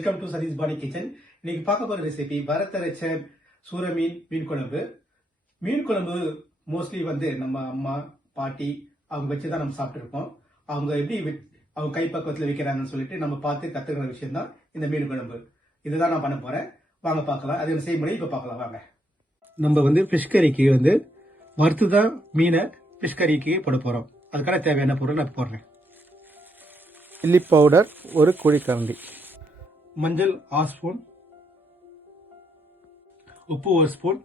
Welcome to Sathisbani Kitchen. இன்னைக்கு பார்க்க போற ரெசிபி வரத்தரைச்ச சூர மீன் குழம்பு. மீன் குழம்பு மோஸ்ட்லி நம்ம அம்மா பாட்டி அவங்க வச்சு தான் நம்ம சாப்பிட்டுருப்போம். அவங்க எப்படி அவங்க கைப்பக்குவத்தில் வைக்கிறாங்கன்னு சொல்லிட்டு நம்ம பார்த்து கத்துக்கிற விஷயம் தான் இந்த மீன் குழம்பு. இதுதான் நான் பண்ண போறேன். வாங்க பார்க்கலாம். அது செய்முறை இப்ப பார்க்கலாம் வாங்க. நம்ம ஃபிஷ் கறிக்கு வறுத்து தான் மீனை ஃபிஷ் கறிக்கு போட போறோம். அதுக்கான தேவையான பொருள் நான் போடுறேன். சில்லி பவுடர் ஒரு குழிக்கரண்டி, மஞ்சள் 1 ஸ்பூன், உப்பு 1 spoon,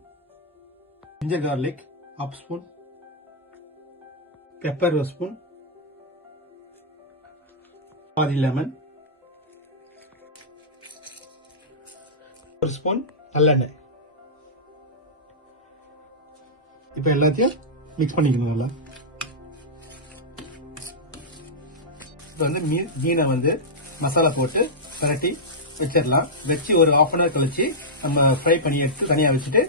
ginger garlic 1/2 spoon, pepper 1 spoon, பாதி லெமன், 1 ஸ்பூன் நல்லெண்ணெய். இப்போ எல்லாத்தையும் மிக்ஸ் பண்ணிக்கணும் நல்லா. இப்போ மீனை மசாலா போட்டு பரட்டி வச்சிடலாம். வச்சு ஒரு 1/2 அன் ஹவர் கழிச்சு நம்ம ஃப்ரை பண்ணி எடுத்து தனியாக வச்சுட்டு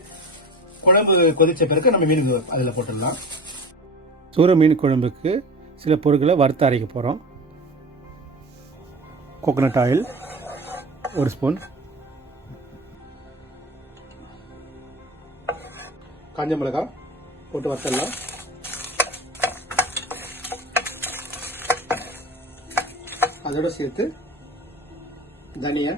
குழம்பு கொதிச்ச பிறகு நம்ம மீன் அதில் போட்டுடலாம். சூர மீன் குழம்புக்கு சில பொருட்களை வறுத்து அரைக்க போகிறோம். கோகோனட் ஆயில் 1 ஸ்பூன், காஞ்ச மிளகாய் போட்டு வறுத்தலாம். அதோட சேர்த்து தனியா,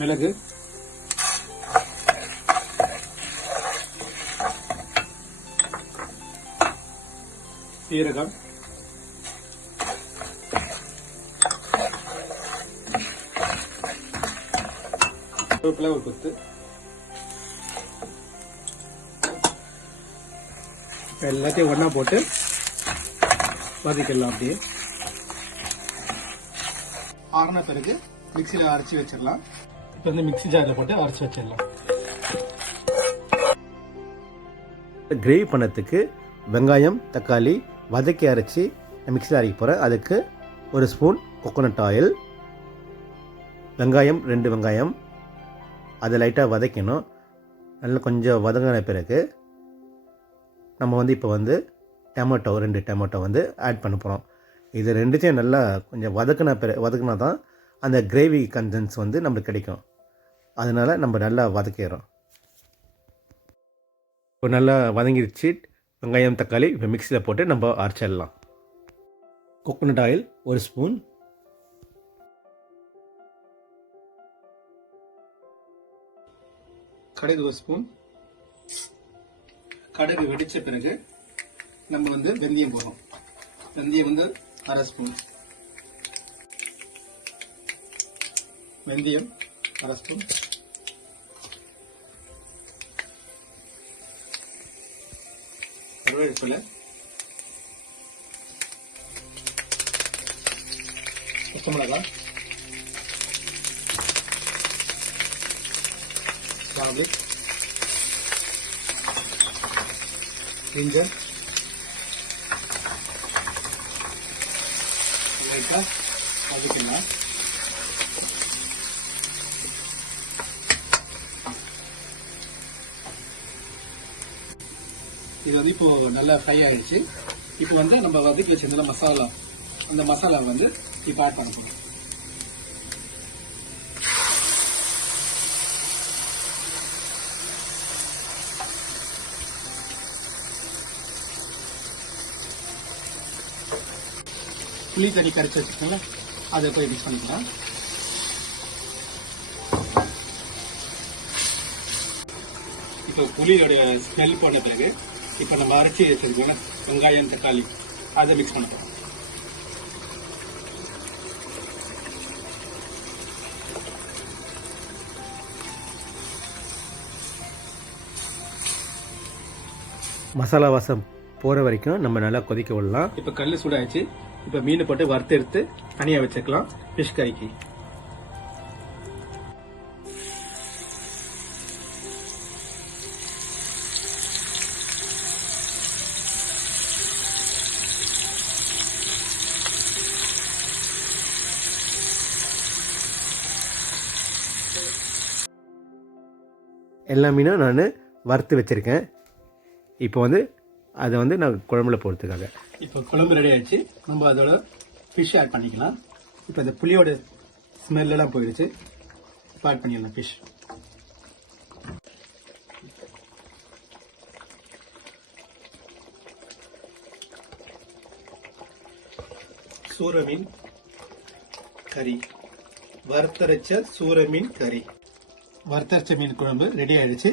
மிளகு, சீரகம், கருவேப்பிலை ஒரு கொத்து. எல்லாத்தையும் ஒண்ணா போட்டு வதக்கிடலாம். அப்படியே ஆறின பிறகு மிக்சியில் அரைச்சி வச்சிடலாம். இப்போ மிக்சி ஜாரில் போட்டு அரைச்சி வச்சிடலாம். கிரேவி பண்ணத்துக்கு வெங்காயம் தக்காளி வதக்கி அரைச்சி மிக்சியில் அரைக்க போகிறேன். அதுக்கு 1 ஸ்பூன் கோகோனட் ஆயில், வெங்காயம் 2 வெங்காயம், அதை லைட்டாக வதக்கணும். நல்லா கொஞ்சம் வதங்கின பிறகு நம்ம இப்போ டொமேட்டோ 2 டொமேட்டோ ஆட் பண்ண போகிறோம். இது ரெண்டுத்தையும் நல்லா கொஞ்சம் வதக்கினா தான் அந்த கிரேவி கன்டென்ஸ் நம்மளுக்கு கிடைக்கும். அதனால் நம்ம நல்லா வதக்கிடுறோம். இப்போ நல்லா வதங்கிடுச்சு வெங்காயம் தக்காளி. இப்போ மிக்சியில் போட்டு நம்ம அரைச்சிடலாம். கோகோனட் ஆயில் 1 ஸ்பூன், கடுகு 1 ஸ்பூன். கடுகு வெடிச்ச பிறகு நம்ம வெந்தயம் போடுறோம். வெந்தயம் 1/2 ஸ்பூன், வெந்தயம் 1/2 ஸ்பூன், கருவேப்பிலை, பச்சை மிளகாய், garlic, ginger, லைட்டா வதக்கிடலாம். இது இப்போ நல்லா ஃப்ரை ஆயிடுச்சு. இப்போ நம்ம வதக்கி வச்சிருந்த மசாலா, அந்த மசாலா இப்போ ஆட் பண்ண போறோம். புளி தண்ணி கரைச்சி வச்சுக்கோங்க, அதை போய் மிக்ஸ் பண்ணிக்கலாம். இப்போ புளியோடைய ஸ்மெல் போன பிறகு இப்போ நம்ம அரைச்சி வச்சிருக்கோம் வெங்காயம் தக்காளி, அதை மிக்ஸ் பண்ண போகிறோம். மசாலா வாசம் போகிற வரைக்கும் நம்ம நல்லா கொதிக்க விடலாம். இப்போ கல் சூடாயிடுச்சு. இப்போ மீன் போட்டு வறுத்து எடுத்து தனியாக வச்சுக்கலாம் ஃபிஷ் கறிக்கு. எல்லா மீனும் நான் வறுத்து வச்சுருக்கேன். இப்போ வந்து அதை வந்து நான் குழம்புல போடுறதுக்காக. இப்போ குழம்பு ரெடி ஆயிடுச்சு. நம்ம அதோட ஃபிஷ் ஆட் பண்ணிக்கலாம். இப்போ இந்த புளியோட ஸ்மெல்லாம் போயிடுச்சு. இப்போ ஆட் பண்ணிடலாம் ஃபிஷ். சூர மீன் கறி, வறுத்தரைச்ச சூர மீன் கறி, வறுத்தரைச்ச மீன் குழம்பு ரெடி ஆயிடுச்சு.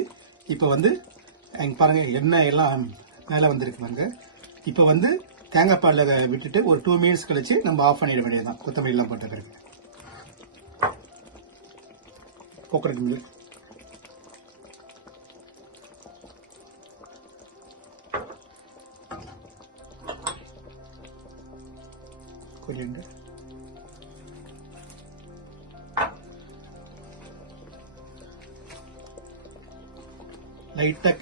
இப்போ வந்து அங்க பாருங்க எண்ணெய் எல்லாம் மேலே வந்திருக்கு பாருங்க. இப்போ வந்து தேங்காய் பாலில் விட்டுட்டு ஒரு 2 மினிட்ஸ் கழிச்சு நம்ம ஆஃப் பண்ணிட வேண்டியதுதான். கொத்தமல்லி எல்லாம் போட்ட பிறகு கோகனட் மில்க், கொரியண்டர், லைட்டாக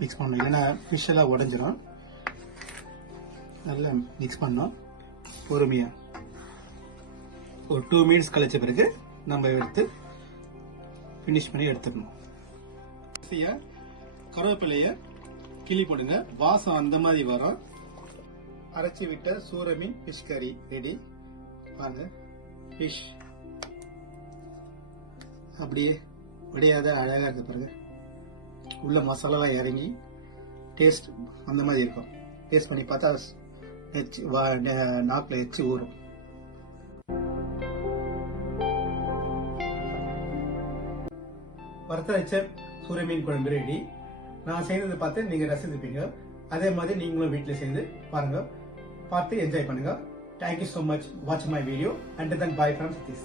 மிக்ஸ் பண்ணணும், இல்லைன்னா ஃபிஷ் எல்லாம் உடஞ்சிரும். நல்லா மிக்ஸ் பண்ணோம் பொறுமையா. ஒரு 2 மினிட்ஸ் கழிச்ச பிறகு நம்ம எடுத்து ஃபினிஷ் பண்ணி எடுத்துடணும். கருவேப்பிலைய கிள்ளி போடுங்க, வாசம் அந்த மாதிரி வரும். அரைச்சி விட்ட சூர மீன் ஃபிஷ் கறி ரெடி. பாருங்க ஃபிஷ் அப்படியே உடையாத அழகா இருக்கு பாருங்க. உள்ள மசாலாலாம் இறங்கி டேஸ்ட் அந்த மாதிரி இருக்கும். டேஸ்ட் பண்ணி பார்த்தா நாக்கில் எச்சு ஊறும். வறுத்தரைச்ச சூர மீன் குழம்பு ரெடி. நான் செய்ததை பார்த்து நீங்க ரசிப்பீங்க. அதே மாதிரி நீங்களும் வீட்டில் சேர்ந்து பாருங்க, பார்த்து என்ஜாய் பண்ணுங்க. Thank you so much. Watch my video. Until then, bye from Sathis.